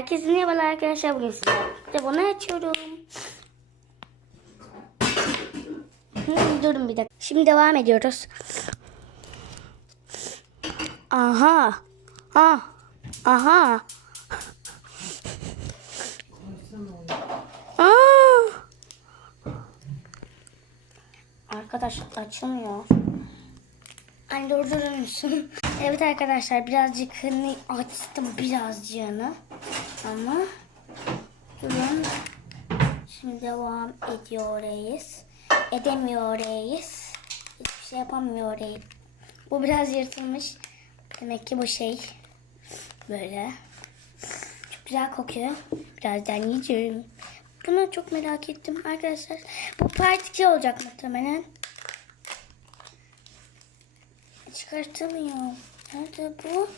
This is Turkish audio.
Herkese merhabalar arkadaşlar. Bugün birlikte bunu açıyorum. Hmm, durun bir dakika. Şimdi devam ediyoruz. Aha. Ha. Aha. Aa. Arkadaş açılmıyor. Anne durdurur evet arkadaşlar birazcık hani açtım birazcığını. Ama durun. Şimdi devam ediyoruz. Edemiyoruz. Hiçbir şey yapamıyoruz. Bu biraz yırtılmış. Demek ki bu şey böyle. Çok güzel kokuyor. Birazdan yiyeceğim. Bunu çok merak ettim arkadaşlar. Bu part 2 olacak muhtemelen. Çıkartamıyorum. Nerede bu?